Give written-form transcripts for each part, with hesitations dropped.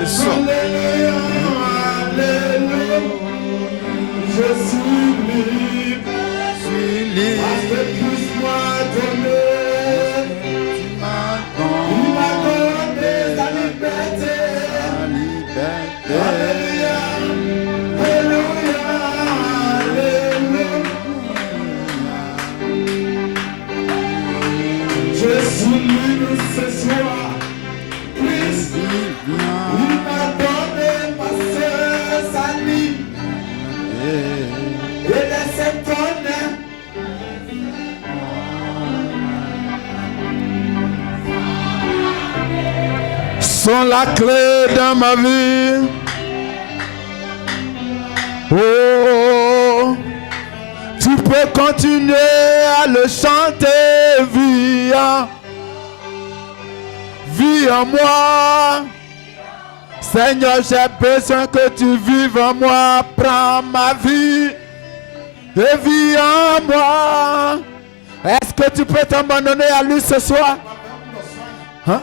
Alléluia, Alléluia. Je suis libre. Parce que Christ m'a donné. Il m'a donné la liberté. Alléluia, Alléluia, Alléluia. Je suis libre ce soir. Christ, il m'a donné ma soeur Sally. Et laissez donner. Sont la clé dans ma vie. Oh, tu peux continuer à le chanter, vie en moi. Seigneur, j'ai besoin que tu vives en moi. Prends ma vie et vis en moi. Est-ce que tu peux t'abandonner à lui ce soir? Hein?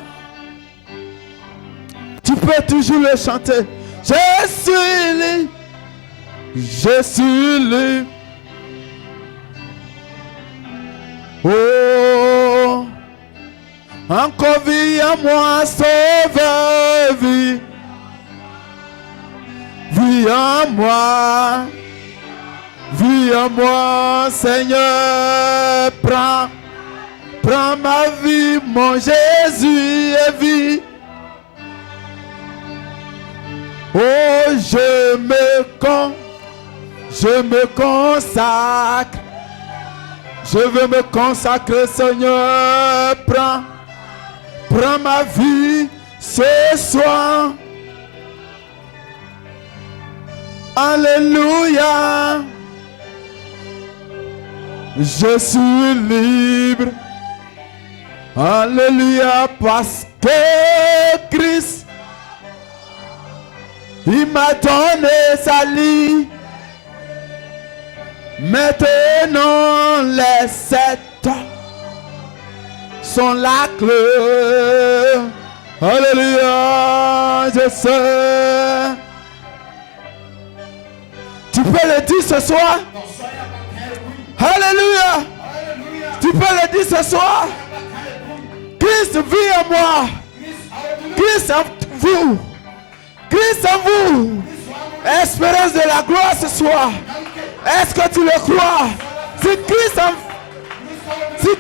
Tu peux toujours le chanter. Je suis libre. Je suis libre. Oh, encore vie en moi, sauve vie. Vie en moi. Vie en moi, Seigneur. Prends ma vie, mon Jésus, et vie. Oh, je me consacre. Je veux me consacrer, Seigneur. Prends ma vie ce soir. Alléluia. Je suis libre. Alléluia, parce que Christ, il m'a donné sa vie. Maintenant les 7 sont la clé. Alléluia, je sais. Tu peux le dire ce soir? Alléluia. Tu peux le dire ce soir? Christ vit en moi. Christ en vous. Christ en vous. Espérance de la gloire ce soir. Est-ce que tu le crois? Si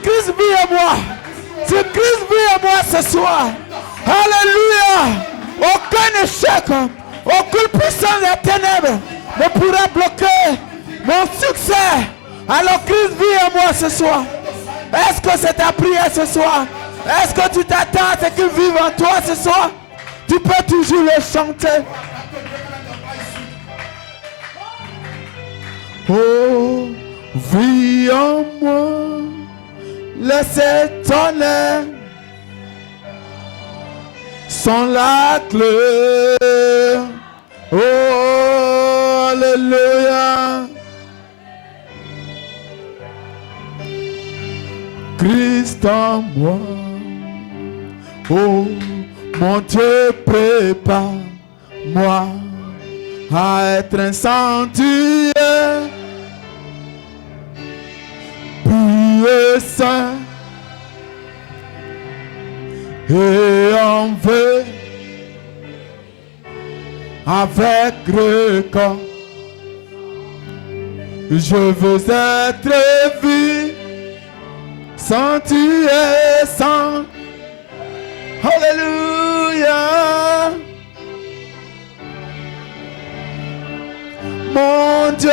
Christ vit en moi. Si Christ vit en moi ce soir. Alléluia. Aucun échec, aucune puissance des ténèbres ne pourra bloquer mon succès. Alors Christ vit en moi ce soir. Est-ce que c'est ta prière ce soir? Est-ce que tu t'attends à ce qu'il vive en toi ce soir? Tu peux toujours le chanter. Oh, vis en moi, laissez ton air, sans la clé. Oh, alléluia. Christ en moi. Oh, mon Dieu, prépare-moi à être un sanctuaire, pur saint et en veille, avec le corps. Je veux être vu, sanctuaire, saint. Alléluia. Mon Dieu,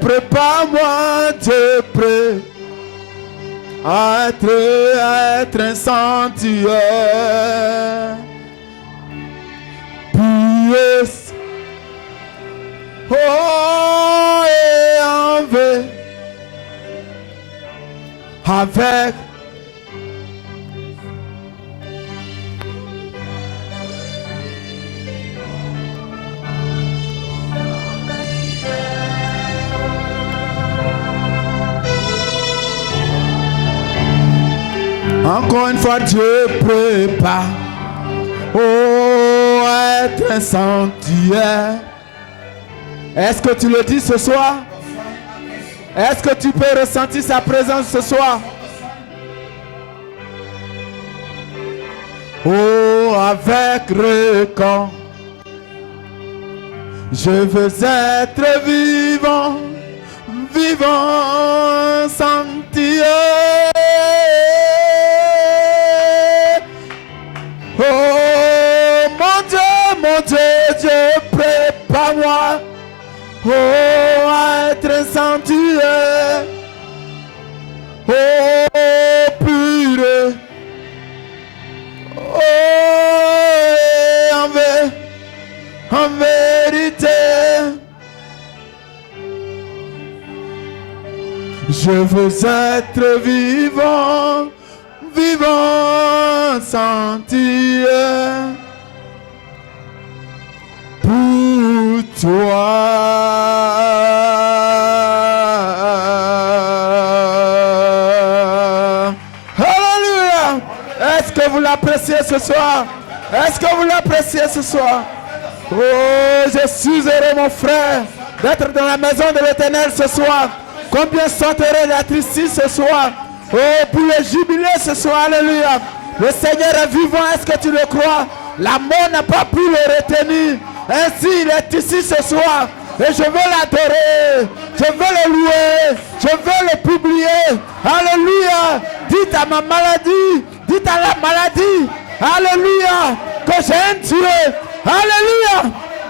prépare-moi, Dieu, prêt à être un sanctuaire. Puis, oh, et en veille, avec encore une fois, Dieu prépare. Oh, être un sanctuaire. Est-ce que tu le dis ce soir? Est-ce que tu peux ressentir sa présence ce soir? Oh, avec recueil, je veux être vivant, vivant, sanctuaire. Oh, mon Dieu, Dieu, prépare-moi. Oh, à être un sanctuaire. Oh, pur. Oh, en vérité, je veux être vivant, vivant, sanctuaire pour toi. Alléluia. Est-ce que vous l'appréciez ce soir? Est-ce que vous l'appréciez ce soir? Oh, je suis heureux, mon frère, d'être dans la maison de l'Éternel ce soir. Combien sont heureux d'être ici ce soir? Oh, pour le jubilé ce soir, alléluia. Le Seigneur est vivant, est-ce que tu le crois? La mort n'a pas pu le retenir. Ainsi, il est ici ce soir. Et je veux l'adorer, je veux le louer, je veux le publier. Alléluia. Dites à ma maladie, dites à la maladie, alléluia, que j'ai un Dieu. Alléluia.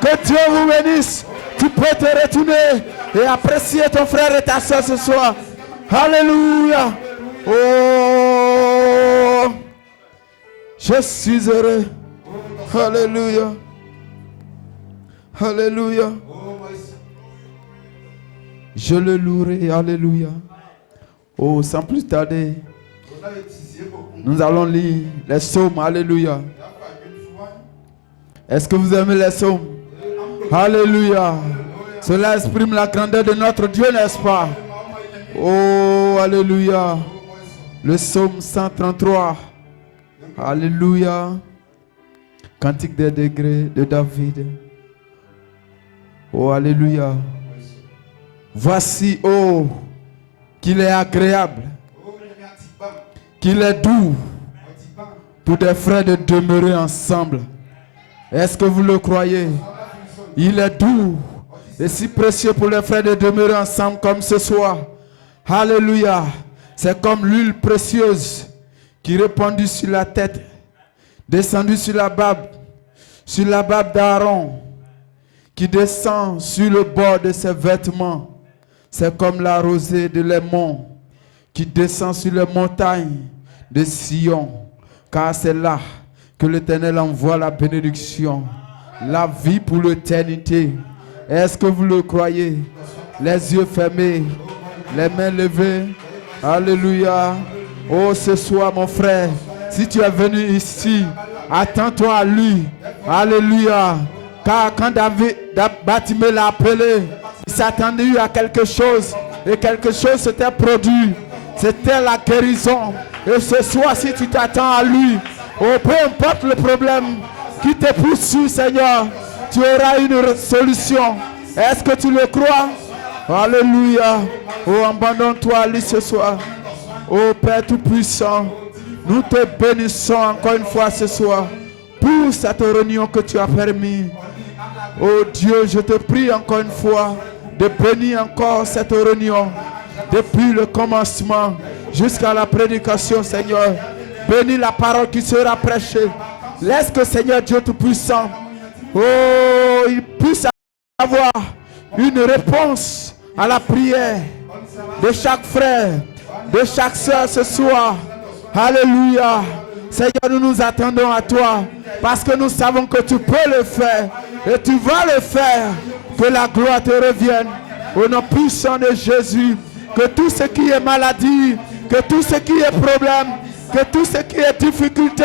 Que Dieu vous bénisse. Tu peux te retourner et apprécier ton frère et ta soeur ce soir. Alléluia. Oh, je suis heureux. Alléluia. Alléluia. Je le louerai. Alléluia. Oh, sans plus tarder, nous allons lire les psaumes. Alléluia. Est-ce que vous aimez les psaumes? Alléluia. Cela exprime la grandeur de notre Dieu, n'est-ce pas? Oh, alléluia. Le psaume 133. Alléluia. Cantique des degrés de David. Oh, alléluia. Voici, oh, qu'il est agréable, qu'il est doux pour des frères de demeurer ensemble. Est-ce que vous le croyez? Il est doux et si précieux pour les frères de demeurer ensemble comme ce soir. Alléluia. C'est comme l'huile précieuse qui répandue sur la tête, descendue sur la barbe d'Aaron, qui descend sur le bord de ses vêtements. C'est comme la rosée de l'Hermon qui descend sur les montagnes de Sion, car c'est là que l'Éternel envoie la bénédiction, la vie pour l'éternité. Est-ce que vous le croyez? Les yeux fermés, les mains levées. Alléluia. Oh, ce soir, mon frère, si tu es venu ici, attends-toi à lui. Alléluia. Car quand Bartimée l'a appelé, il s'attendait à quelque chose. Et quelque chose s'était produit. C'était la guérison. Et ce soir, si tu t'attends à lui, oh, peu importe le problème qui te poursuit, Seigneur, tu auras une solution. Est-ce que tu le crois? Alléluia. Oh, abandonne-toi à lui ce soir. Oh, Père Tout-Puissant, nous te bénissons encore une fois ce soir pour cette réunion que tu as permis. Oh Dieu, je te prie encore une fois de bénir encore cette réunion depuis le commencement jusqu'à la prédication, Seigneur. Bénis la parole qui sera prêchée. Laisse que Seigneur Dieu Tout-Puissant, oh, il puisse avoir une réponse à la prière de chaque frère, de chaque soeur ce soir. Alléluia. Seigneur, nous nous attendons à toi parce que nous savons que tu peux le faire et tu vas le faire. Que la gloire te revienne au nom puissant de Jésus. Que tout ce qui est maladie, que tout ce qui est problème, que tout ce qui est difficulté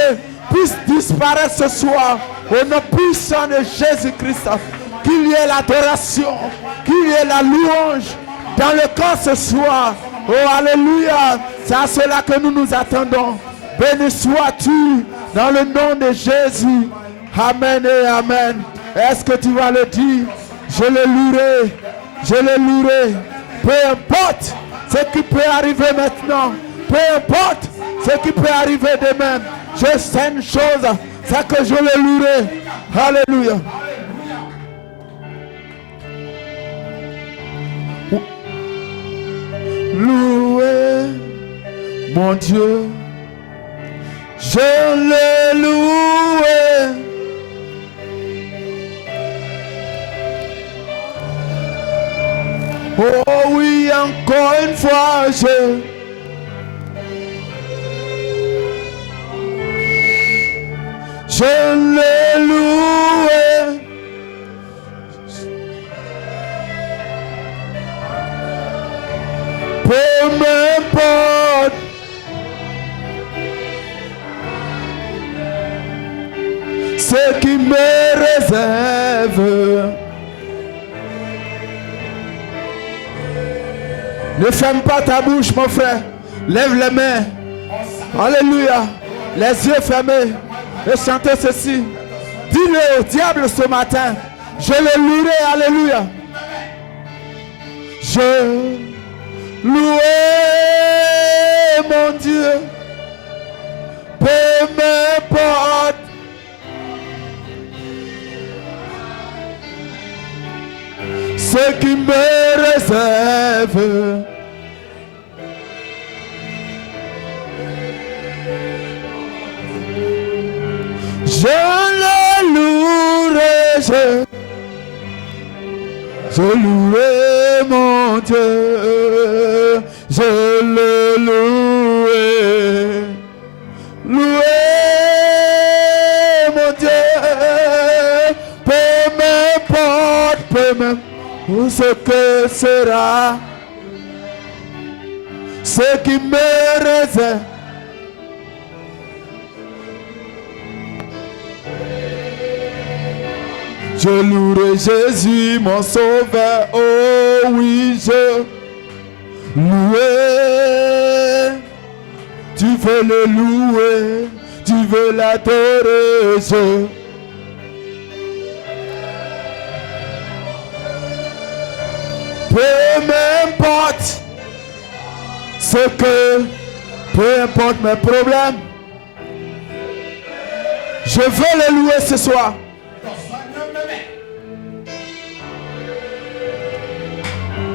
puisse disparaître ce soir au nom puissant de Jésus-Christ. Qu'il y ait l'adoration, qu'il y ait la louange dans le corps ce soir. Oh, alléluia. C'est à cela que nous nous attendons. Béni sois-tu dans le nom de Jésus. Amen et Amen. Est-ce que tu vas le dire? Je le louerai. Je le louerai. Peu importe ce qui peut arriver maintenant. Peu importe ce qui peut arriver demain. Je sais une chose, c'est que je le louerai. Alléluia. Louer mon Dieu. Je le louerai. Oh oui, encore une fois, je le louerai. Peu m'importe ce qui me réserve. Ne ferme pas ta bouche, mon frère. Lève les mains. Alléluia. Les yeux fermés. Et chantez ceci. Dis-le au diable ce matin. Je le louerai. Alléluia. Je louerai mon Dieu. Peu m'importe ce qui me réserve. Je le louerai, je louerai mon Dieu, je le louerai, louerai mon Dieu, peu m'importe, peu m'importe ce que sera, ce qui me réserve. Je louerai Jésus, mon sauveur, oh oui, je louerai. Tu veux le louer, tu veux l'adorer, je. Peu m'importe ce que, peu importe mes problèmes, je veux le louer ce soir.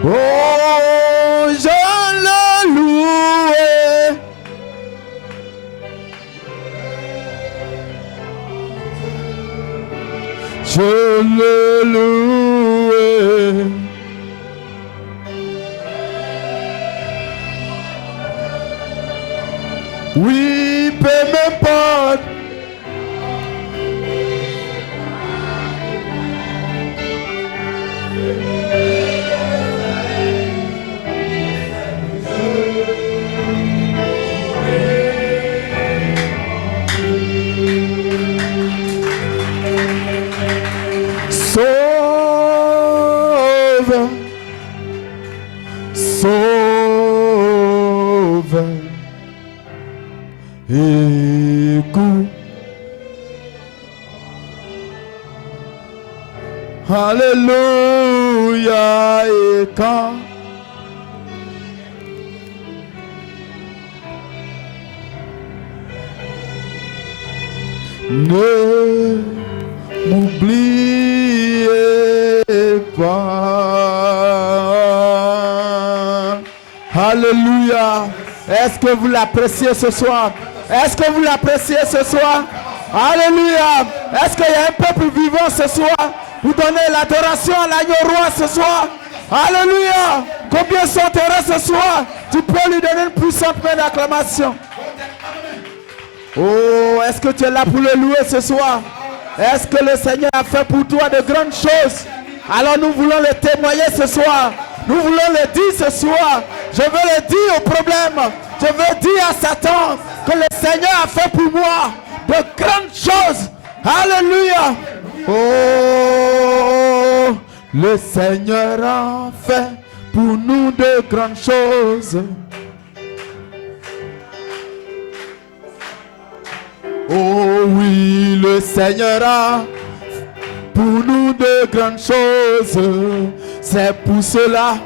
Oh, je le louerai. Je le louerai. Oui, peu m'importe. Sauve, écoute. Alléluia, et quand ne m'oubliez pas. Alléluia. Est-ce que vous l'appréciez ce soir? Est-ce que vous l'appréciez ce soir? Alléluia. Est-ce qu'il y a un peuple vivant ce soir? Vous donnez l'adoration à l'agneau roi ce soir. Alléluia. Combien sont heureux ce soir? Tu peux lui donner une puissante main d'acclamation. Oh, est-ce que tu es là pour le louer ce soir? Est-ce que le Seigneur a fait pour toi de grandes choses? Alors nous voulons le témoigner ce soir. Nous voulons le dire ce soir. Je veux le dire au problème. Je veux dire à Satan que le Seigneur a fait pour moi de grandes choses. Alléluia. Oh, le Seigneur a fait pour nous de grandes choses. Oh oui, le Seigneur a pour nous de grandes choses. C'est pour cela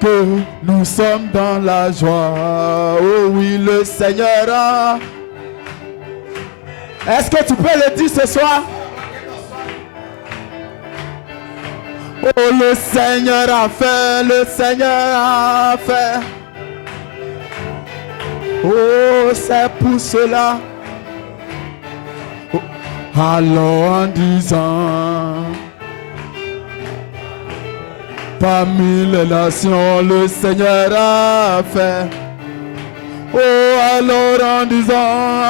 que nous sommes dans la joie. Oh oui, le Seigneur a... Est-ce que tu peux le dire ce soir? Oh, le Seigneur a fait, le Seigneur a fait. Oh, c'est pour cela. Oh, alors en disant, parmi les nations, le Seigneur a fait. Oh, alors en disant,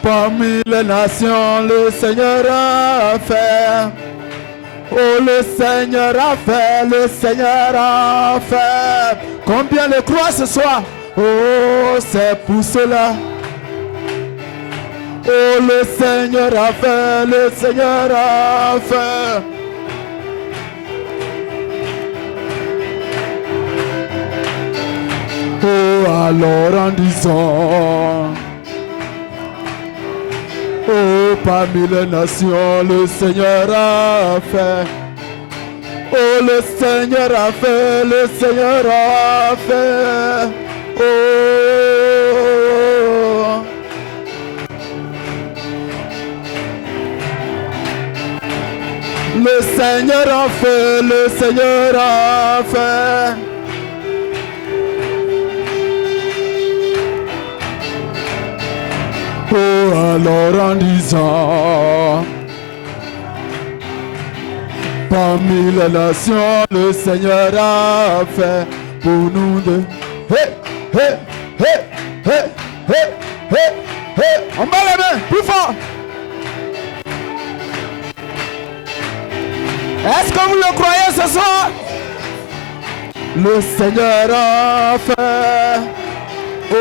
parmi les nations, le Seigneur a fait. Oh, le Seigneur a fait, le Seigneur a fait. Combien le croient ce soir? Oh, c'est pour cela. Oh, le Seigneur a fait, le Seigneur a fait. Oh, alors en disant, oh, parmi les nations, le Seigneur a fait. Oh, le Seigneur a fait, le Seigneur a fait. Oh, le Seigneur a fait, le Seigneur a fait. Oh, alors en disant, parmi les nations, le Seigneur a fait pour nous de... Hey, hey, hey, hey, hey, hey, hey. On bat les mains, plus fort. Est-ce que vous le croyez ce soir? Le Seigneur a fait. Oh.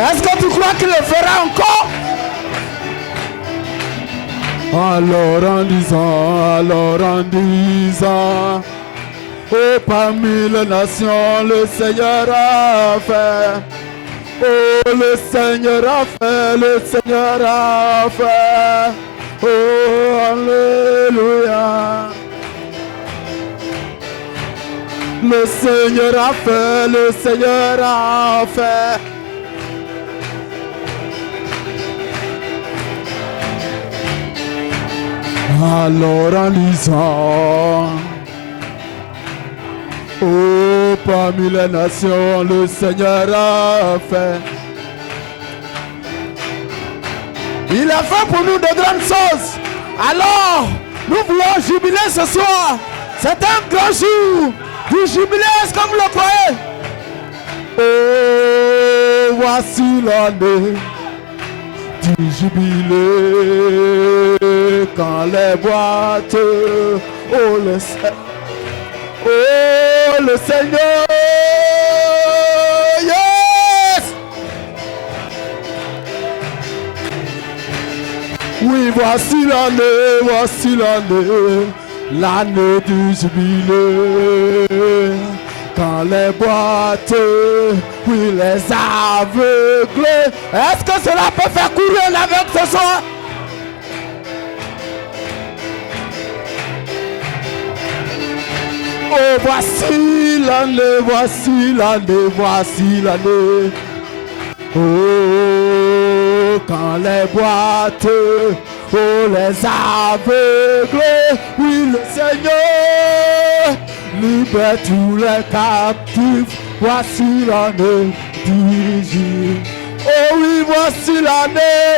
Est-ce que tu crois qu'il le fera encore? Alors en disant, oh, parmi les nations, le Seigneur a fait. Oh, le Seigneur a fait, le Seigneur a fait. Oh, alléluia. Le Seigneur a fait, le Seigneur a fait. Alors en lisant, oh, parmi les nations, le Seigneur a fait. Il a fait pour nous de grandes choses. Alors, nous voulons jubiler ce soir. C'est un grand jour du jubilé. Est-ce que vous le croyez? Oh, voici l'année du jubilé. Quand les boîtes, oh le Seigneur, yes! Oui, voici l'année du jubilé. Quand les boîtes, oui, les aveugles. Est-ce que cela peut faire courir l'aveugle ce soir? Oh, voici l'année, voici l'année, voici l'année. Oh, quand les boîtes, oh, les aveugles, oui, le Seigneur libère tous les captifs. Voici l'année du jubilé. Oh oui, voici l'année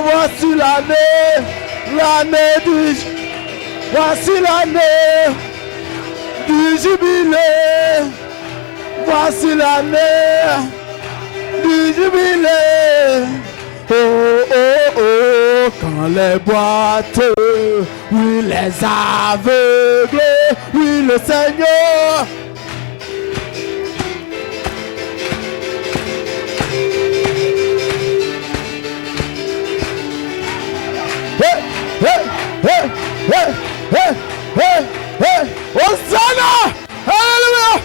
du jubilé. Voici l'année du jubilé. Voici l'année du jubilé. Oh, oh, oh, quand quand les boiteux, oui, les aveugles, oui, le Seigneur. Hey, hey, hey, hey, hey, hey, hey, Hosanna! Hallelujah!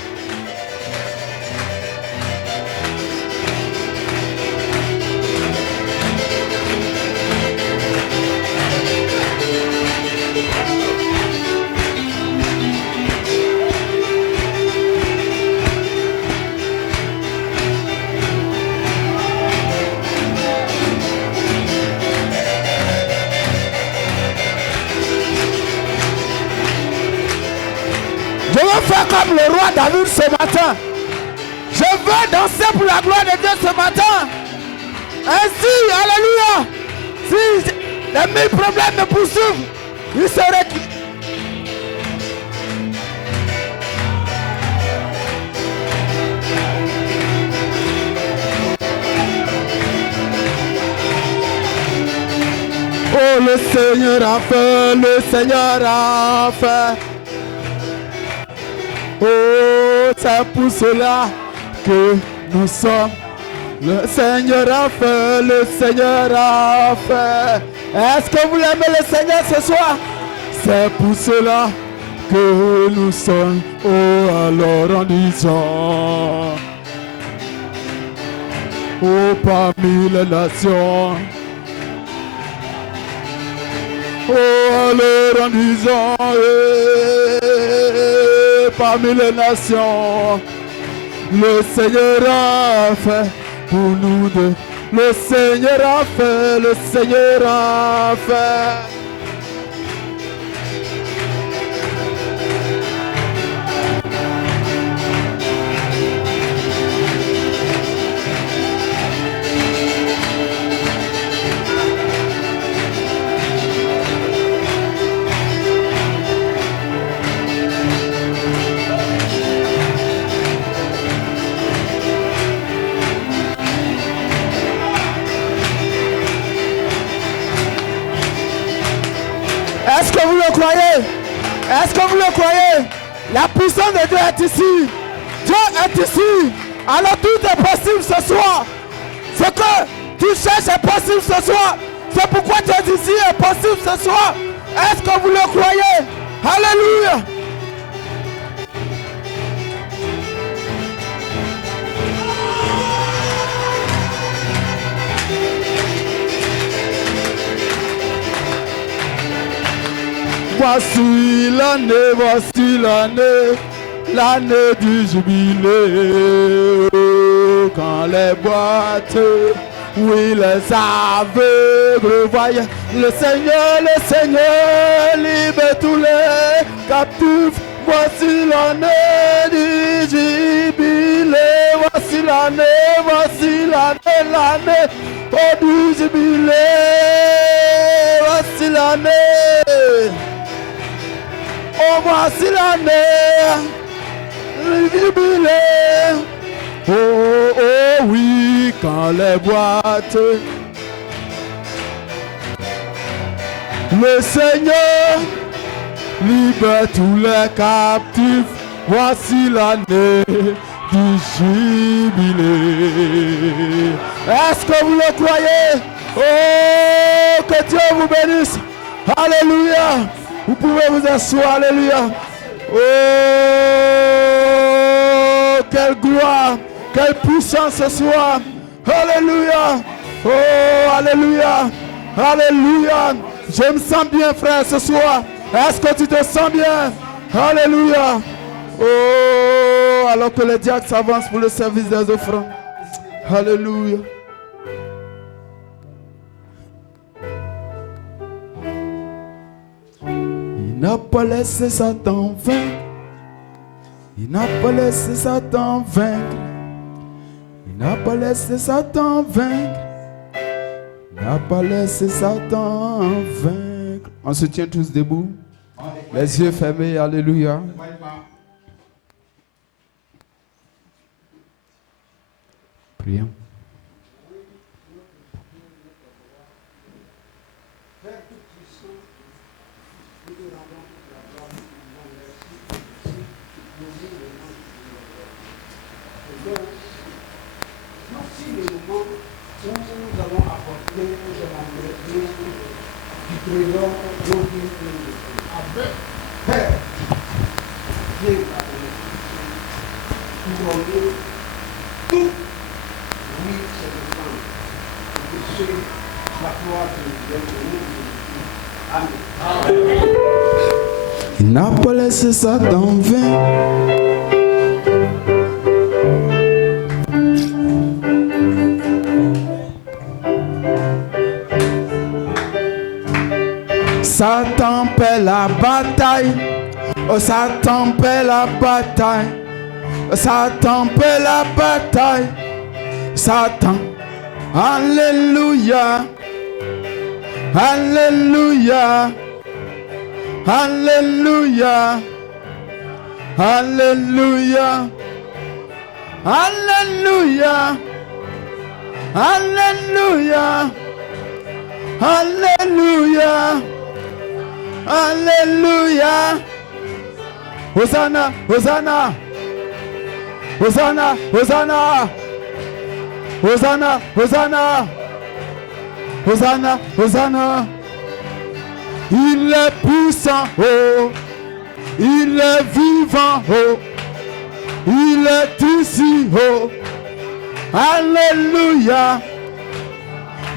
Je veux faire comme le roi David ce matin. Je veux danser pour la gloire de Dieu ce matin. Ainsi, alléluia. Si les 1000 problèmes me poursuivent, il serait qui? Oh, le Seigneur a fait, le Seigneur a fait. Oh, c'est pour cela que nous sommes. Le Seigneur a fait, le Seigneur a fait. Est-ce que vous aimez le Seigneur ce soir? C'est pour cela que nous sommes. Oh, alors en disant, oh, parmi les nations. Oh, alors en disant, parmi les nations, le Seigneur a fait pour nous deux. Le Seigneur a fait, le Seigneur a fait. Est-ce que vous le croyez? Est-ce que vous le croyez? La puissance de Dieu est ici. Dieu est ici. Alors tout est possible ce soir. Ce que tu cherches est possible ce soir. C'est pourquoi Dieu est ici est possible ce soir. Est-ce que vous le croyez? Alléluia. Voici l'année du jubilé. Quand les boîtes, oui, les aveugles voyaient le Seigneur libère tous les captifs. Voici l'année du jubilé. Voici l'année, oh, du jubilé. Voici l'année. Oh, voici l'année, le jubilé. Oh, oh, oui, quand les boîtes, le Seigneur libère tous les captifs. Voici l'année du jubilé. Est-ce que vous le croyez? Oh, que Dieu vous bénisse. Alléluia. Vous pouvez vous asseoir, alléluia. Oh, quelle gloire, quelle puissance ce soir. Alléluia. Oh, alléluia. Alléluia. Je me sens bien, frère, ce soir. Est-ce que tu te sens bien? Alléluia. Oh, alors que les diacres s'avancent pour le service des offrandes. Alléluia. Il n'a pas laissé Satan vaincre. Il n'a pas laissé Satan vaincre. Il n'a pas laissé Satan vaincre. Il n'a pas laissé Satan vaincre. On se tient tous debout. Les yeux fermés. Alléluia. Prions. Il n'a pas laissé ça en vain. Satan perd la bataille. Oh, Satan perd la bataille. Satan perd la bataille. Satan. Alléluia. Alléluia. Alléluia. Alléluia. Alléluia. Alléluia. Alléluia. Alléluia. Hosanna, Hosanna. Hosanna, Hosanna. Hosanna, Hosanna. Hosanna, Hosanna. Il est puissant, oh. Il est vivant, oh. Il est ici, oh. Alléluia.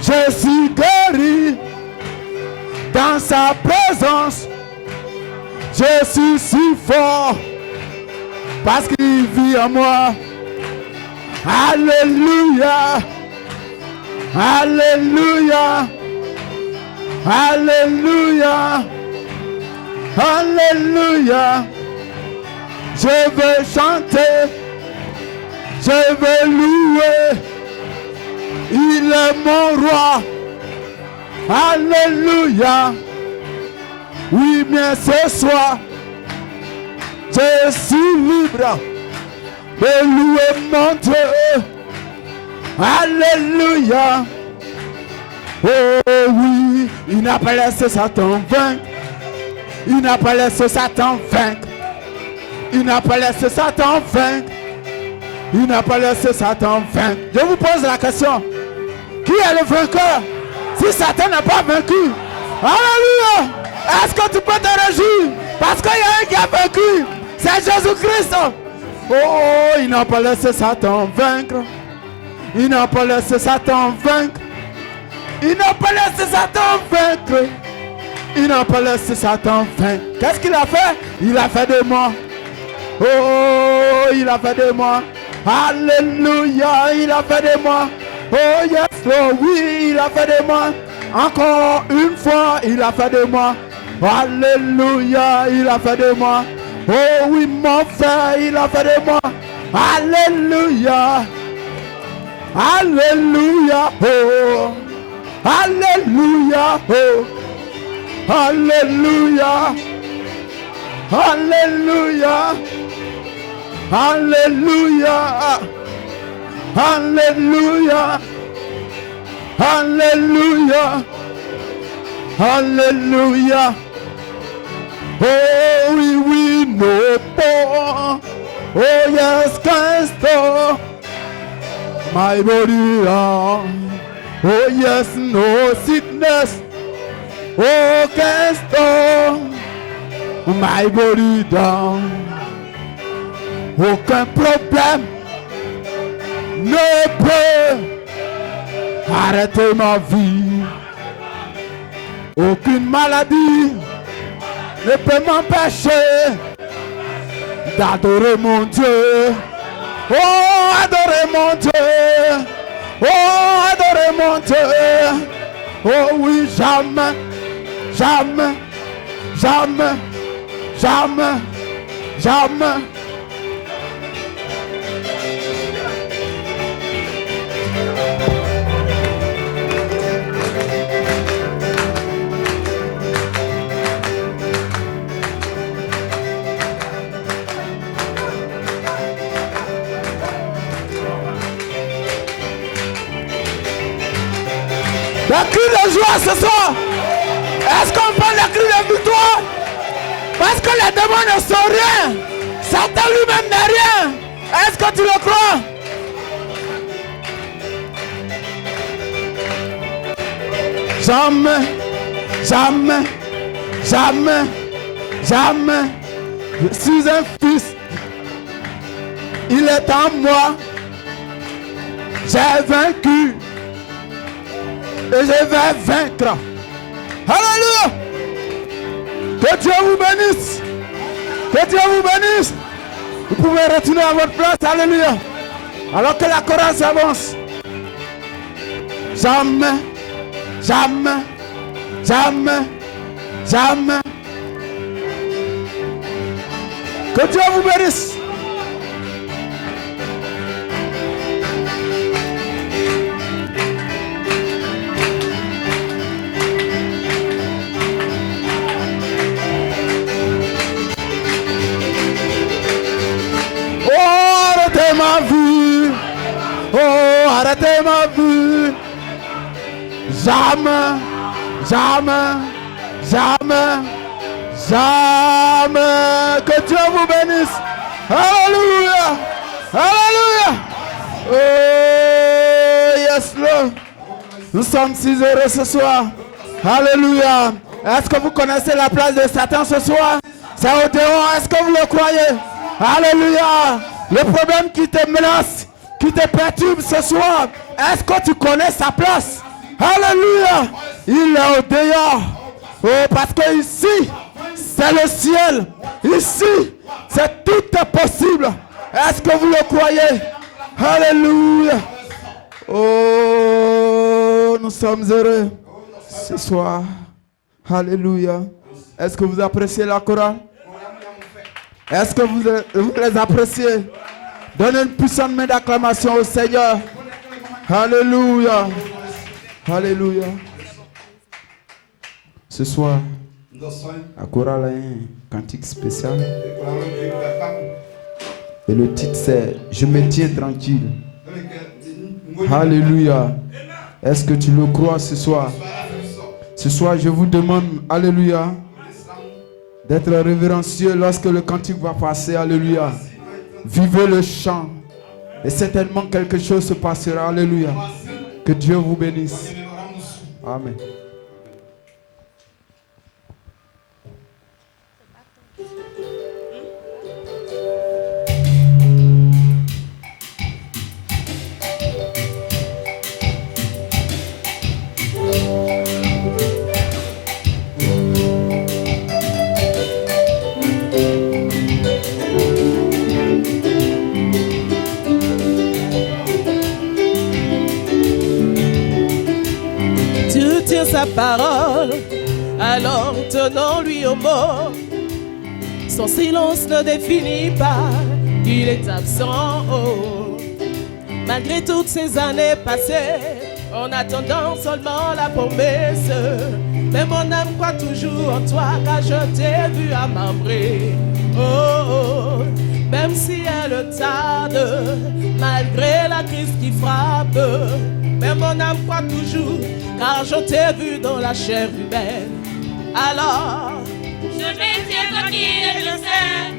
Je suis guéri dans sa présence. Je suis si fort parce qu'il vit en moi. Alléluia. Alléluia. Alléluia. Alléluia. Je veux chanter. Je veux louer. Il est mon roi. Alléluia. Oui, bien ce soir, je suis libre de louer mon Dieu. Alléluia. Oh oui, il n'a pas laissé Satan vaincre. Il n'a pas laissé Satan vaincre. Il n'a pas laissé Satan vaincre. Il n'a pas laissé Satan vaincre. Je vous pose la question. Qui est le vainqueur? Si Satan n'a pas vaincu, alléluia. Est-ce que tu peux te réjouir? Parce qu'il y a un qui a vaincu. C'est Jésus-Christ. Oh, il n'a pas laissé Satan vaincre. Il n'a pas laissé Satan vaincre. Il n'a pas laissé Satan vaincre. Il n'a pas laissé Satan vaincre. Qu'est-ce qu'il a fait? Il a fait de moi. Oh, il a fait de moi. Alléluia, il a fait de moi. Oh yes, oh oui, il a fait de moi. Encore une fois, il a fait de moi. Alléluia, il a fait de moi. Oh oui, mon frère, il a fait de moi. Alléluia. Alléluia. Oh. Alléluia. Oh. Alléluia. Alléluia. Alléluia. Alléluia. Alléluia. Alléluia. Oh oui, oui, no more. Oh yes, Christ. My body down. Oh yes, no sickness. Oh Christ. My body down. Aucun problème ne peut arrêter ma vie. Aucune maladie ne peut m'empêcher d'adorer mon Dieu. Oh, adorer mon Dieu. Oh, adorer mon Dieu. Oh oui, jamais, jamais, jamais, jamais, jamais. La cri de joie ce soir. Est-ce qu'on peut la cri de victoire? Parce que les démons ne sont rien. Satan lui-même n'est rien. Est-ce que tu le crois? Jamais, jamais, jamais, jamais. Je suis un fils. Il est en moi. J'ai vaincu. Et je vais vaincre. Alléluia. Que Dieu vous bénisse. Que Dieu vous bénisse. Vous pouvez retourner à votre place. Alléluia. Alors que la chorale s'avance. Jamais, jamais, jamais, jamais. Que Dieu vous bénisse. Arrêtez ma vie. Oh, arrêtez ma vie. Jamais, jamais, jamais, jamais. Que Dieu vous bénisse. Alléluia. Alléluia. Oh, yes, Lord. Nous sommes si heureux ce soir. Alléluia. Est-ce que vous connaissez la place de Satan ce soir? C'est au dehors. Est-ce que vous le croyez? Alléluia. Le problème qui te menace, qui te perturbe ce soir, est-ce que tu connais sa place? Alléluia. Il est au dehors. Oh, parce que ici, c'est le ciel. Ici, c'est tout est possible. Est-ce que vous le croyez? Alléluia. Oh, nous sommes heureux ce soir. Alléluia. Est-ce que vous appréciez la chorale? Est-ce que vous les appréciez? Donnez une puissante main d'acclamation au Seigneur. Alléluia. Alléluia. Ce soir, la chorale a un cantique spécial. Et le titre c'est « Je me tiens tranquille ». Alléluia. Est-ce que tu le crois ce soir? Ce soir, je vous demande, alléluia, d'être révérencieux lorsque le cantique va passer. Alléluia. Vivez le chant. Et certainement quelque chose se passera. Alléluia. Que Dieu vous bénisse. Amen. Sa parole, alors tenons-lui au mot. Son silence ne définit pas qu'il est absent. Oh. Malgré toutes ces années passées, en attendant seulement la promesse, mais mon âme croit toujours en toi, car je t'ai vu à m'embrer. Oh, oh. Même si elle tarde, malgré la crise qui frappe, mais mon âme croit toujours, car je t'ai vu dans la chair humaine. Alors, je me tiens tranquille, je sais,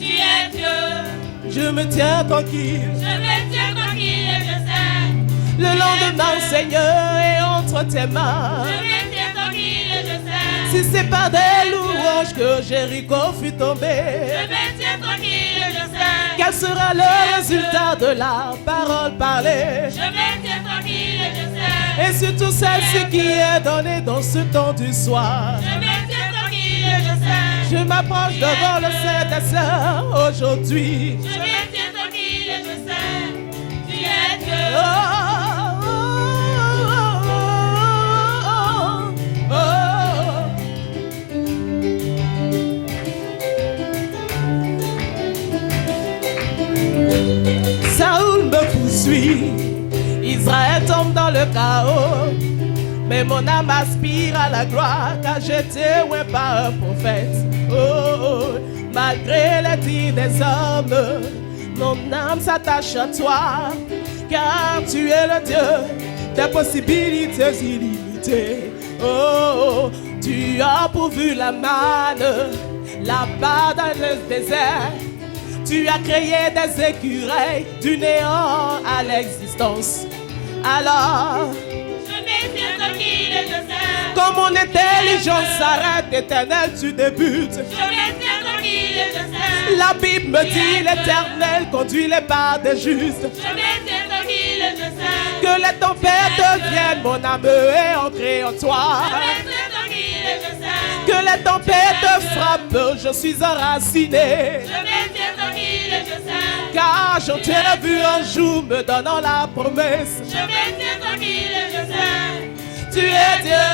tu es Dieu. Je me tiens tranquille, je me tiens tranquille, je sais. Le lendemain, Seigneur, est entre tes mains. Je me tiens tranquille, je sais. Si c'est par des louanges que Jéricho fut tombé, je me tiens tranquille, je sais. Quel sera le résultat de la parole parlée? Je me tiens tranquille, je sais. Et surtout celle-ci qui est donnée dans ce temps du soir. Je me tiens tranquille, je sais. Je m'approche devant le Saint-Seigneur aujourd'hui. Je me tiens tranquille, je sais. Tu es Dieu. Oh, oh, oh, oh, oh. Saoul me poursuit. Israël tombe dans le chaos, mais mon âme aspire à la gloire, car j'étais oint par un prophète. Oh, oh, malgré les dires des hommes, mon âme s'attache à toi, car tu es le Dieu des possibilités illimitées. Oh, oh, tu as pourvu la manne, là-bas dans le désert. Tu as créé des écureuils du néant à l'existence. Alors, je me tiens tranquille, je sais. Comme mon intelligence s'arrête, éternel, tu débutes. Je me tiens tranquille, je sais. La Bible me dit, l'éternel conduit les pas des justes. Je me tiens tranquille, je sais. Que les tempêtes viennent, mon âme est ancrée en toi. Je me tiens tranquille, je sais. Que les tempêtes frappent, je suis enraciné. Je me tiens tranquille et je sais. Car je t'ai vu un jour me donnant la promesse. Je me tiens tranquille et je sais. Tu es Dieu.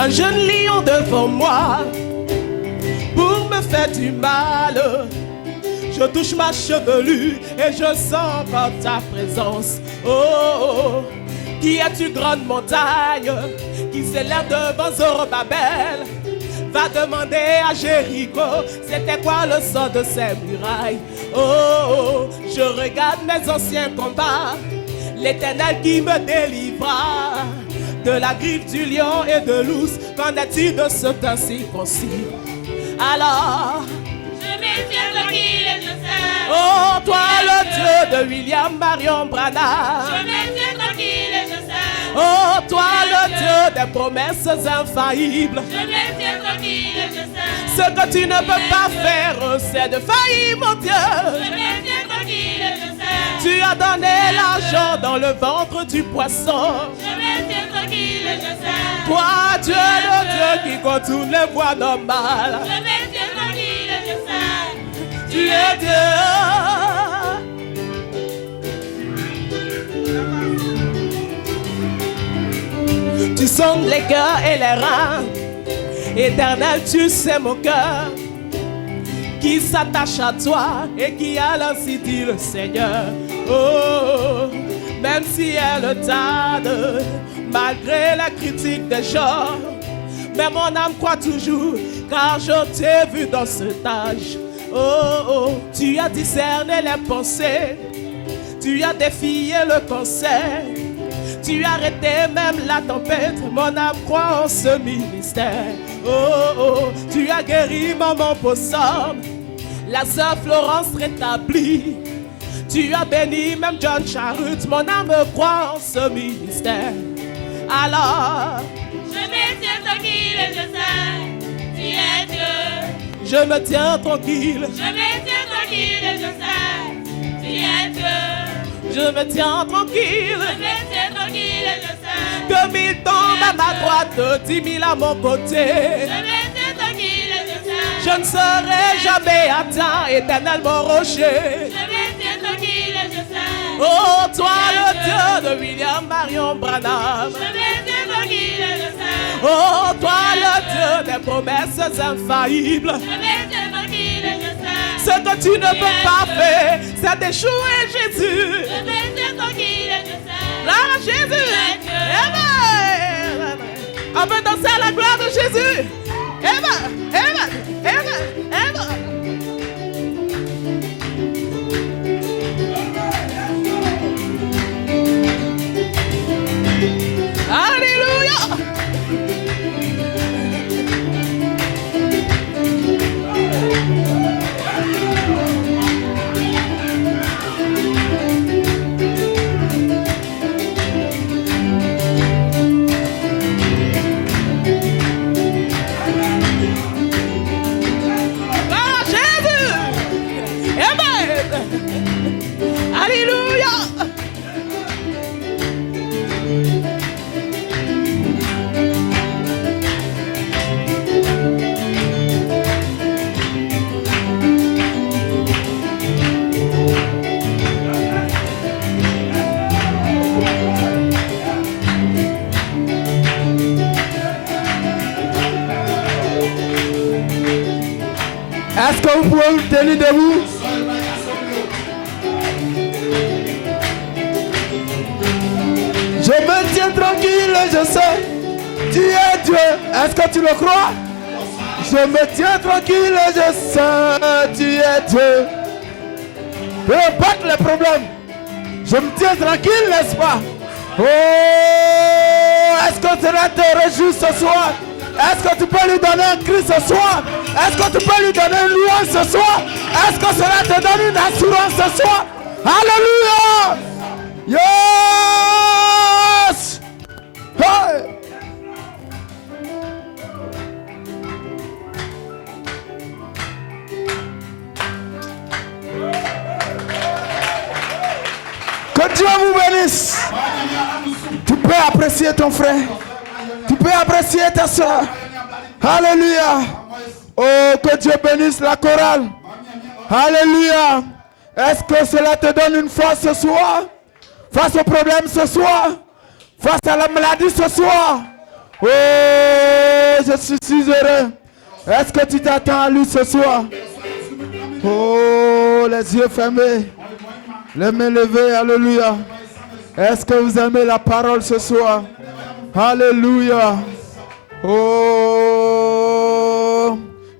Un jeune lion devant moi pour me faire du mal. Je touche ma chevelure et je sens encore ta présence. Oh, qui est une grande montagne qui s'élève devant Zorobabel. Va demander à Jéricho, c'était quoi le sort de ces murailles. Oh, je regarde mes anciens combats, l'Éternel qui me délivra de la griffe du lion et de l'ours. Qu'en est-il de ce temps circoncis? Alors, je me tiens tranquille et je sais. oh, toi le Dieu de William Marion Branham. Je me tiens tranquille et je sais. Oh, toi le Dieu des promesses infaillibles. Je me tiens tranquille et je sais. Ce que tu ne peux pas faire, c'est de faillir, mon Dieu. Je me tiens tranquille et je sais. Tu as donné l'argent dans le ventre du poisson. Je me tiens tranquille et je sais. Toi, tu es le Dieu qui contourne les voies normales. Je me tiens tranquille et je sais. Tu es Dieu. Tu sondes les cœurs et les reins. Éternel, tu sais mon cœur qui s'attache à toi et qui a ainsi dit le Seigneur. Oh, même si elle tarde, malgré la critique des gens, mais mon âme croit toujours, car je t'ai vu dans cet âge. Oh, oh, tu as discerné les pensées, tu as défié le conseil, tu as arrêté même la tempête, mon âme croit en ce ministère. Oh, oh, tu as guéri maman Possum, la sœur Florence rétablie. Tu as béni même John Charut, mon âme croit en ce ministère. Alors, je me tiens tranquille et je sais. Tu es Dieu. je me tiens tranquille. Je me tiens tranquille et je sais. Tu es Dieu. Je me tiens tranquille. Je me tiens tranquille et je sais. Que 1000 tombent à ma droite, 10 000 à mon côté. Je me tiens tranquille et je sais. Je ne serai jamais atteint, éternel mon rocher. Je me tiens tranquille et je sais. Oh, toi le Dieu de William Marion Branham. Je me tiens tranquille et je sais. Oh, toi le Dieu des promesses infaillibles. Je me tiens tranquille et je sais. Ce que tu ne peux pas faire, c'est d'échouer Jésus. Je me tiens tranquille et je sais. Gloire à Jésus. Amen. On peut danser à la gloire de Jésus. Amen. Amen. Amen. Amen. Alléluia. Alléluia. Est-ce que vous pouvez vous tenir debout? Je me tiens tranquille, je sais. Tu es Dieu. Est-ce que tu le crois? Je me tiens tranquille, je sais. Tu es Dieu. Peu importe les problèmes. Je me tiens tranquille, n'est-ce pas? Oh, est-ce que tu te réjouir ce soir? Est-ce que tu peux lui donner un cri ce soir? Est-ce que tu peux lui donner une louange ce soir? Est-ce que cela te donne une assurance ce soir? Alléluia! Yes! Hey! Que Dieu vous bénisse. Tu peux apprécier ton frère. Tu peux apprécier ta soeur. Alléluia. Oh, que Dieu bénisse la chorale. Alléluia. Est-ce que cela te donne une force ce soir? Face au problème ce soir? Face à la maladie ce soir? Oh, je suis si heureux. Est-ce que tu t'attends à lui ce soir? Oh, les yeux fermés. Les mains levées. Alléluia. Est-ce que vous aimez la parole ce soir? Alléluia. Oh,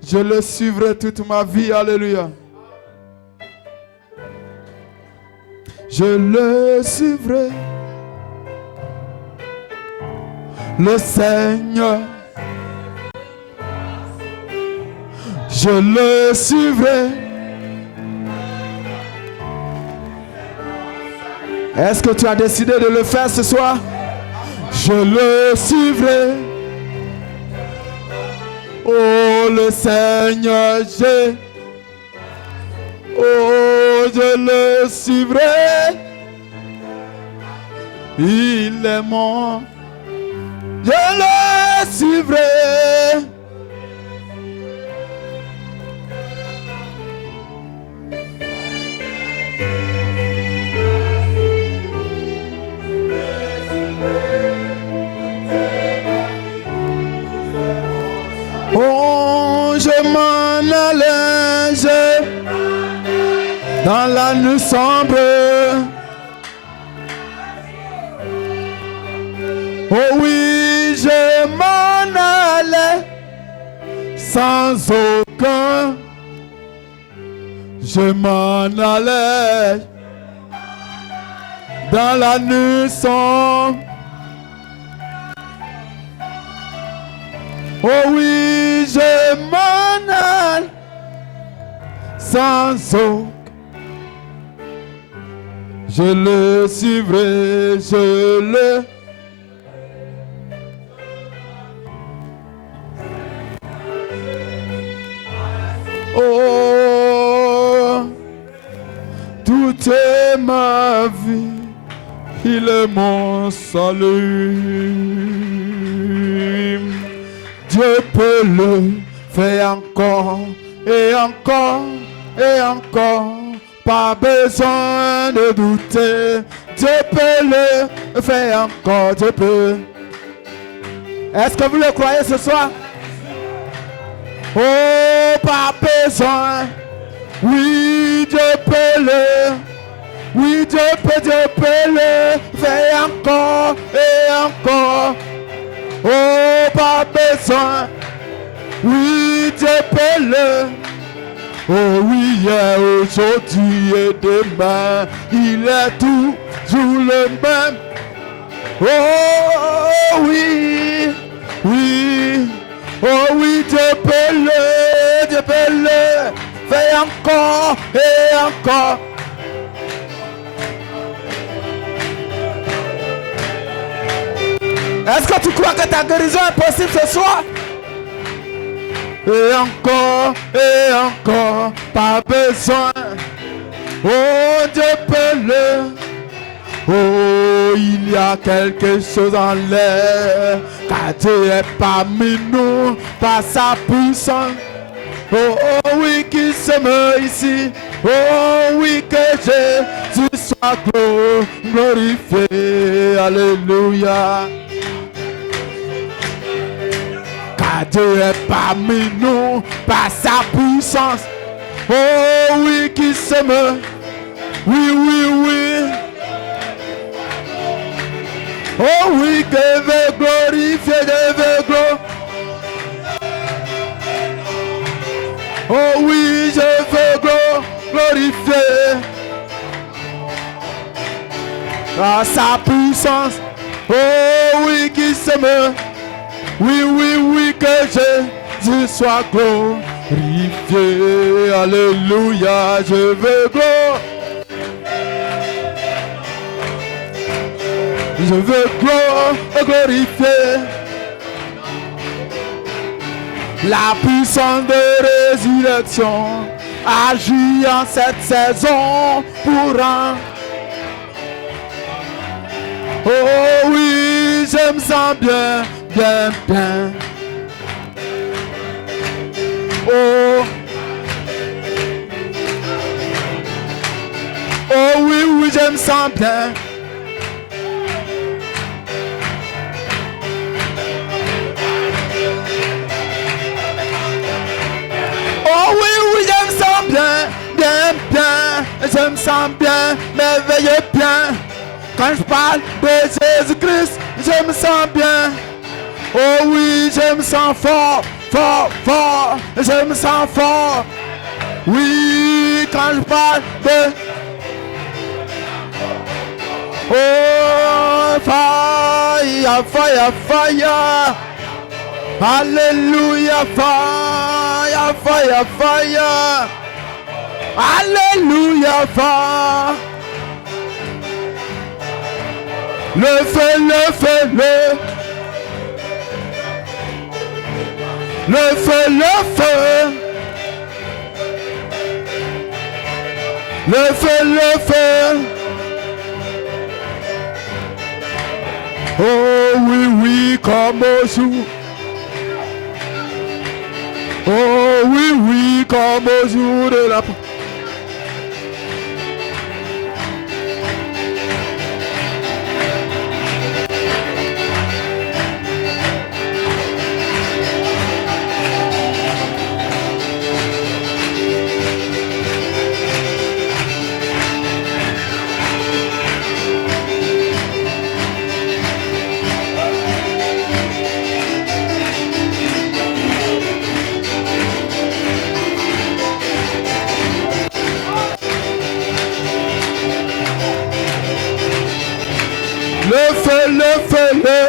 je le suivrai toute ma vie. Alléluia. Je le suivrai. Le Seigneur. Je le suivrai. Est-ce que tu as décidé de le faire ce soir? Je le suivrai. Oh, le Seigneur, oh, je le suivrai. Il est mon. Je le suivrai. Oh, je m'en allège dans la nuit sombre. Oh oui, je m'en allais sans aucun. Je m'en allais dans la nuit sombre. Oh oui, je m'en allais sans aucun. Je le suivrai, je le. Oh, tout est ma vie, il est mon salut. Dieu peut le faire encore et encore et encore. Pas besoin de douter. Dieu peut le faire encore. Dieu peut. Est-ce que vous le croyez ce soir? Oh, pas besoin. Oui, Dieu peut le. Oui, Dieu peut le faire encore et encore. Oh, pas besoin. Oui, Dieu peut le. Oh oui, hier, aujourd'hui et demain, il est toujours le même. Oh oui, oui, oh oui, Dieu peut le faire encore et encore. Est-ce que tu crois que ta guérison est possible ce soir? Et encore, pas besoin. Oh, Dieu peut le. Oh, il y a quelque chose en l'air. Car Dieu est parmi nous, par sa puissance. Oh, oh oui, qui se meut ici. Oh oui, que Jésus soit glorifié. Alléluia. Dieu est parmi nous par sa puissance. Oh oui, qui se meut. Oui, oui, oui. Oh oui, que veut glorifier, que veut glorifier. Oh oui, je veux glorifier. Par sa puissance. Oh oui, qui se meut. Oui, oui, oui, que Jésus soit glorifié. Alléluia, je veux glorifier la puissance de résurrection. Agit en cette saison pour un. Oh oui, je me sens bien, bien, bien. Oh. Oh oui, oui, je me sens bien. Oh oui, oui, je me sens bien, bien, bien. Je me sens bien, merveilleux bien. Quand je parle de Jésus-Christ, je me sens bien. Oh oui, je me sens fort, fort, fort. Je me sens fort. Oui, quand je parle de... Oh, fire, fire, fire. Alléluia, fire, fire, fire. Alléluia, fire. Le feu, le feu, le. Le feu, le feu. Le feu, le feu. Oh oui, oui, comme au jour. Oh oui, oui, comme au jour de la... Le feu, le feu, le.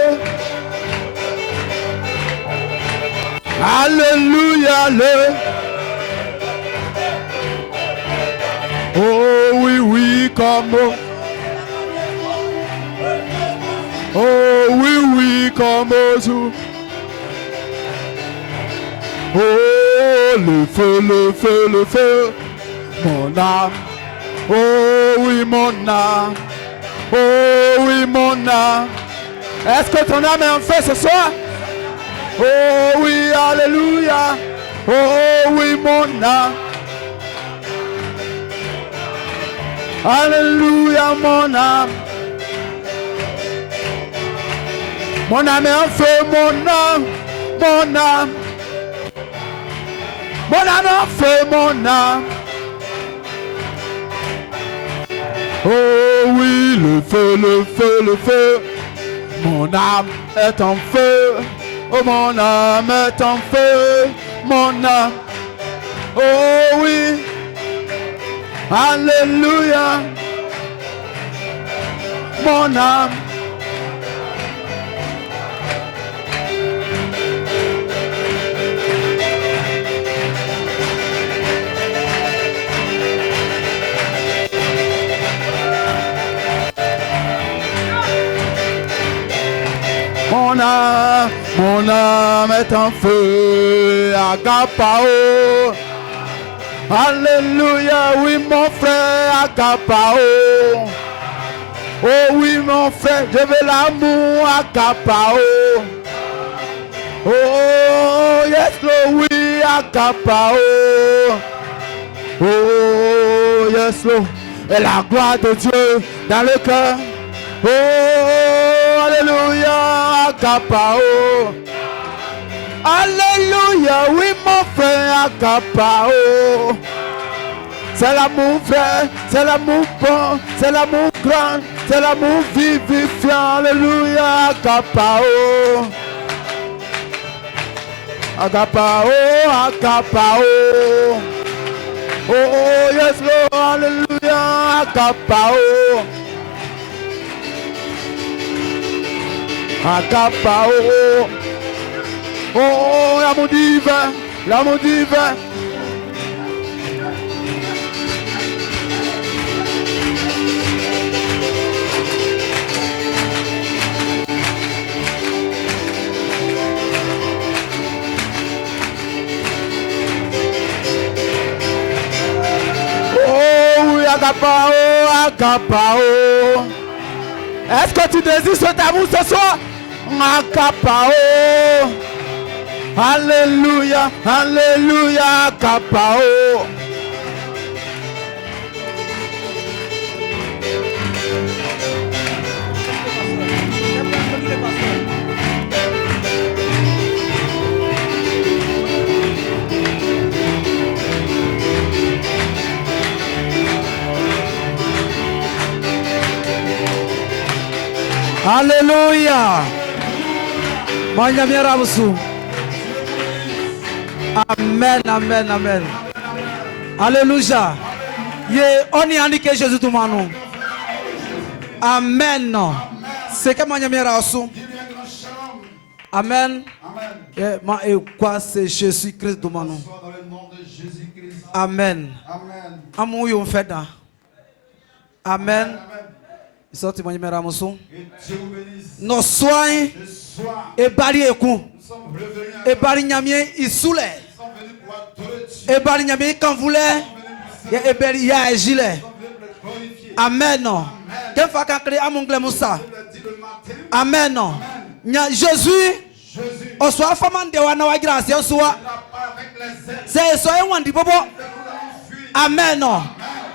Alléluia, le. Oh oui, oui, comme. Oh oui, oui, comme au jour. Oh, le feu, le feu, le feu. Mon âme. Oh oui, mon âme. Oh oui, mon âme. Est-ce que ton âme est en feu ce soir? Oh oui, alléluia. Oh oui, mon âme. Alléluia, mon âme. Mon âme est en feu, mon âme. Mon âme. Mon âme est en feu, mon âme. Oh oui, le feu, le feu, le feu. Mon âme est en feu. Oh, mon âme est en feu. Mon âme. Oh oui. Alléluia. Mon âme. Mon âme est en feu, agapao. Alléluia, oui mon frère, agapao. Oh oui mon frère, je veux l'amour, agapao. Oh yes, Lord, oui, agapao. Oh yes, Lord, et la gloire de Dieu dans le cœur. Oh, alléluia, agapao. Alléluia, oui mon frère, agapao. C'est l'amour vrai, c'est l'amour bon, c'est l'amour grand, c'est l'amour vivifiant. Alléluia, agapao. Agapao, agapao. Oh, yes Lord, alléluia, agapao. Agapao. Oh, l'amour divin, l'amour divin. Oh, oui, agapao, agapao. Est-ce que tu désires cet amour ce soir? Akapao. Alléluia, alléluia, Akapao. Alléluia. Amen, amen, amen. Alléluia. On y a dit que Jésus tout manou. Amen. C'est que amen. Et quoi c'est Jésus-Christ tout manou. Amen. Amen. Amen. Sorti mon numéro à nos soins et bari eku et bari nyamien isule et bari nyamien quand voulait et bari ya egile. Amen. Quel fois qu'a créé amongle Moussa. Amen. Jésus au soir femme de wana wa grâce au soir c'est soyez wandi bobo. Amen.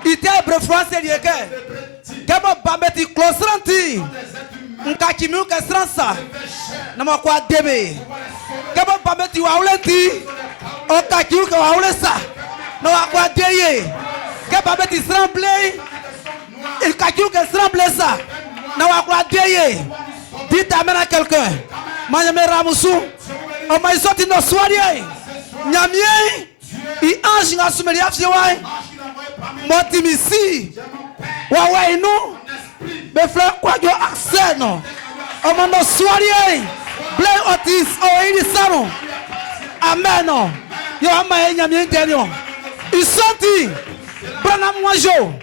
Il était hébreu français lié que kama bambeti closranti nkakimiu kesransa nama kwa debe kama bambeti waulenti okakiu ka waulesa nama kwa deye kama bambeti sramble ilkakiu ke sramblesa nama kwa deye. Dites amen à quelqu'un. Manyame ramusu o maisoti no soirée nyamie I ange nga sumeli afsiwai motimisi wawe nous mes frères quoi que accès non on m'a soirée blé otis o ini sano. Amen. Yo ama nyamie intérieur ils senti branam wajo.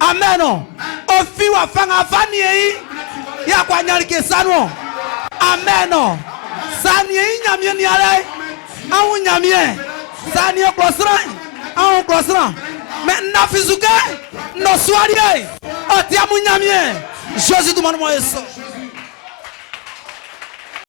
Amen. O fi wa fanga fani ya kwa nyalike sano. Amen. Sani nyamie ni ale awu nyamie sani klosran awu klosran mais na fizuke no soirée o ti amu nyamie Jésus demande moi ça.